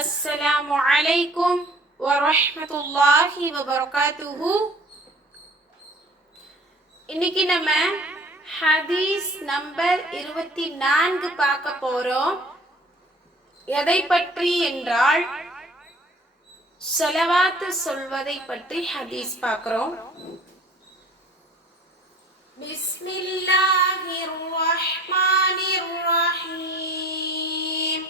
அஸ்ஸலாமு அலைக்கும் வரஹ்மத்துல்லாஹி வபரகாத்துஹு. இன்னைக்கு நம்ம ஹதீஸ் நம்பர் 24 பார்க்க போறோம். எதை பற்றி என்றால் ஸலவாத் சொல்வதை பற்றி ஹதீஸ் பார்க்கிறோம். பிஸ்மில்லாஹிர் ரஹ்மானிர் ரஹீம்.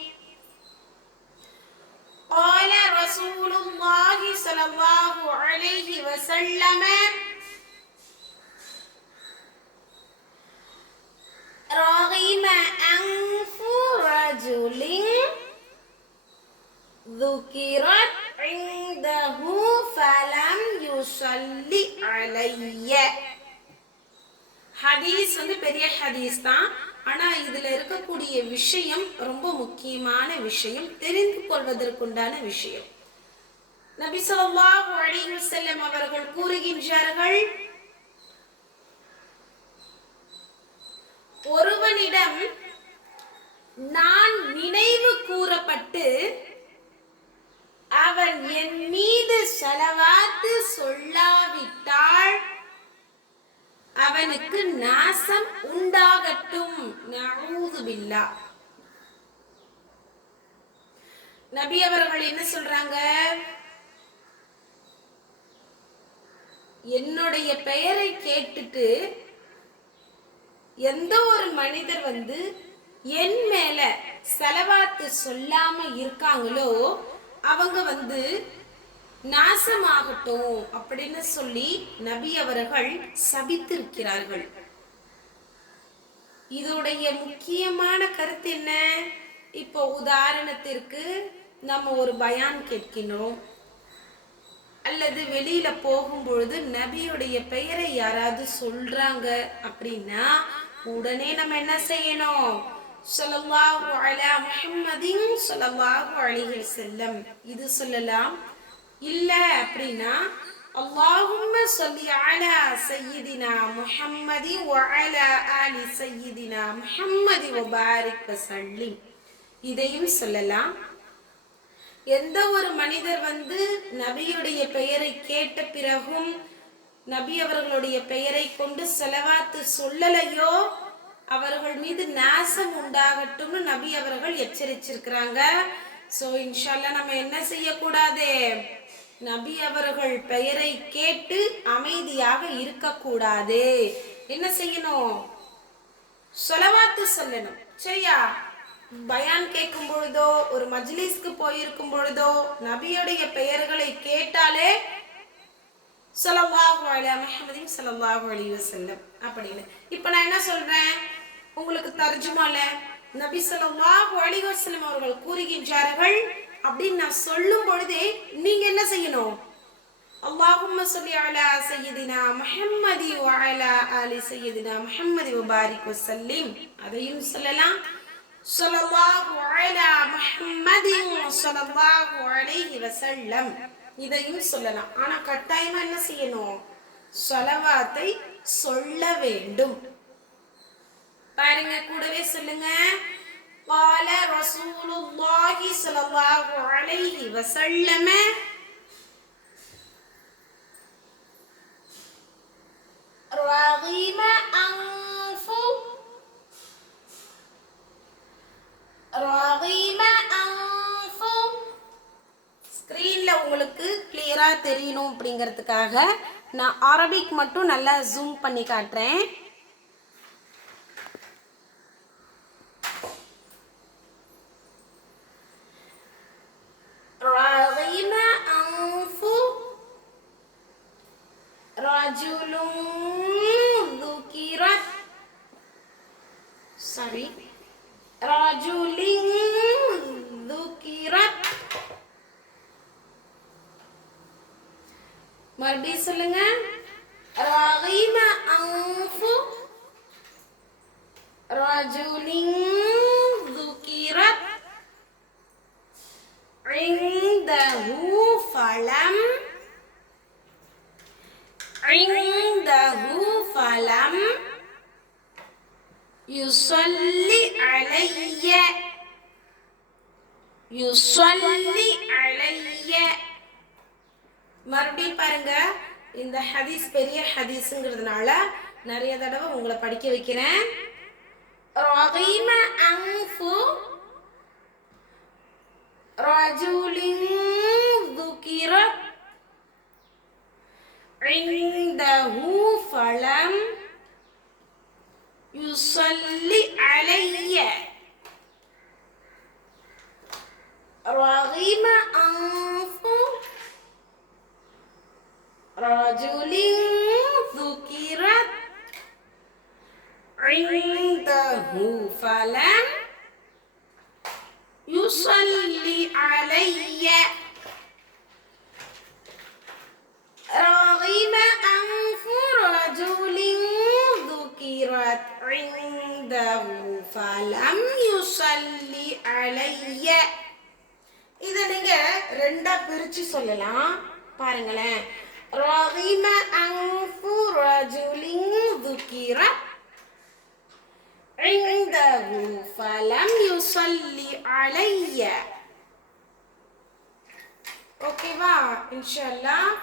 قال رسول الله صلى الله عليه وسلم رغم أنف رجل ذكرت عنده فلم يصلي علي. ஹதீஸ் பெரிய ஹதீஸ் தான். ஆனா இதுல இருக்கக்கூடிய விஷயம் ரொம்ப முக்கியமான விஷயம், தெரிந்து கொள்வதற்குண்டான விஷயம். நபி ஸல்லல்லாஹு அலைஹி வஸல்லம் அவர்கள் கூறுகின்றார்கள், ஒருவனிடம் நான் நினைவு கூறப்பட்டு அவன் என் மீது ஸலவாத் சொல்லாவிட்டால் அவனுக்கு நாசம் உண்டாகட்டும். நஊது பில்லாஹ். நபி அவர்கள் என்ன சொல்றாங்க? என்னுடைய பெயரை கேட்டுட்டு எந்த ஒரு மனிதர் என் மேல ஸலவாத் சொல்லாம இருக்காங்களோ அவங்க நாசமாகட்டும் அப்படின்னு சொல்லி நபி அவர்கள் சபித்திருக்கிறார்கள். இதோடைய முக்கியமான கருத்து என்ன? இப்போ உதாரணத்திற்கு நம்ம ஒரு பயான் கேட்கிறோம், அல்லது வெளியில போகும்பொழுது நபியுடைய பெயரை யாராவது சொல்றாங்க அப்படின்னா உடனே நம்ம என்ன செய்யணும்? ஸல்லல்லாஹு அலா முஹம்மதின் ஸல்லல்லாஹு அலைஹி வஸல்லம் இது சொல்லலாம். இல்ல அப்படின்னா அல்லாஹும்ம ஸல்லி அலா சய்யிதினா முஹம்மதி வ அலா ஆலி சய்யிதினா முஹம்மதி வ பாரிக் வ ஸல்லிம் இதையும் சொல்லலாம். எந்த ஒரு மனிதர் நபியுடைய பெயரை கேட்ட பிறகும் நபி அவர்களுடைய பெயரை கொண்டு ஸலவாத் சொல்லலையோ அவர்கள் மீது நாசம் உண்டாகட்டும்னு நபி அவர்கள் எச்சரிச்சிருக்கிறாங்க. சோ இன்ஷா அல்லாஹ் நம்ம என்ன செய்யக்கூடாது? நபி அவர்கள் பெயரை கேட்டு அமைதியாக இருக்கக்கூடாது. என்ன செய்யணும்? ஸலவாத் சொல்லணும். சரியா? பயான் கேட்கும் பொழுதோ ஒரு மஜ்லிஸ்க்கு போயிருக்கும் பொழுதோ நபியுடைய பெயர்களை கேட்டாலே ஸல்லல்லாஹு அலா முஹம்மதின் ஸல்லல்லாஹு அலைஹி வஸல்லம் அப்படின்னு. இப்போ நான் என்ன சொல்றேன் உங்களுக்கு தர்ஜுமால நபி ஸல்லல்லாஹு அலைஹி வஸல்லம் அவர்கள் கூறுகின்றார்கள் அப்படின்னு நான் சொல்லும் பொழுதே நீங்க என்ன செய்யணும்? அல்லாஹும்ம ஸல்லி அலா சய்யிதினா முஹம்மதி வ அலா ஆலி சய்யிதினா முஹம்மதி வ பாரிக் வ ஸல்லிம் அதையும் சொல்லலாம். ஸல்லல்லாஹு அலா முஹம்மதின் ஸல்லல்லாஹு அலைஹி வஸல்லம் இதையும் சொல்லலாம். ஆனா கட்டாயமா என்ன செய்யணும்? ஸலவாத்தை சொல்ல வேண்டும். பாருங்க, கூடவே சொல்லுங்க. قال رسول الله صلى الله عليه وسلم رغم أنف ஸ்கிரீன்ல உங்களுக்கு கிளியரா தெரியணும் அப்படிங்கிறதுக்காக நான் அரபிக் மட்டும் நல்லா ஜூம் பண்ணி காட்டுறேன். رغم أنف رجل ذكرت رجل ذكرت மறுபடியும் சொல்லுங்க. رغم أنف رجل ذكرت عنده فلم يصلي علي யுஸல்லி அலைய. மறுபடியும் பாருங்க, இந்த ஹதீஸ் பெரிய ஹதீஸ்ங்கிறதுனால நிறைய தடவை உங்களை படிக்க வைக்கிறேன். ரகீம அன்ஃபு ரஜுலின் ذُكِرَتْ عِنْدَهُ فَلَمْ يُصَلِّ عَلَيَّ. رغم أنف رجل ذكرت عنده فلم يصلي علي. رغم أنف رجل ذكرت عنده فلم يصلي علي. இதை நீங்க ரெண்டா பிரிச்சு சொல்லலாம். பாருங்களேன். ரகிம அன்ஃபு ரஜுலின் ذُكِرَتْ عِنْدَهُ فَلَمْ يُصَلِّ عَلَيَّ. ஓகேவா? இன்ஷா அல்லாஹ்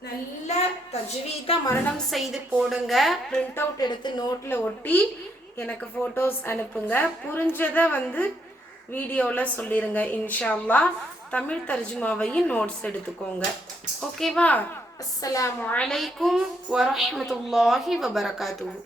நல்ல தஜ்வீதா மரணம் செய்து போடுங்க. பிரிண்ட் அவுட் எடுத்து நோட்ல ஒட்டி எனக்கு போட்டோஸ் அனுப்புங்க. புரிஞ்சதை வீடியோவில் சொல்லிடுங்க. இன்ஷா அல்லாஹ் தமிழ் தர்ஜுமாவையும் நோட்ஸ் எடுத்துக்கோங்க. ஓகேவா? அஸ்ஸலாமு அலைக்கும் வரஹ்மத்துல்லாஹி வபரகாத்துஹு.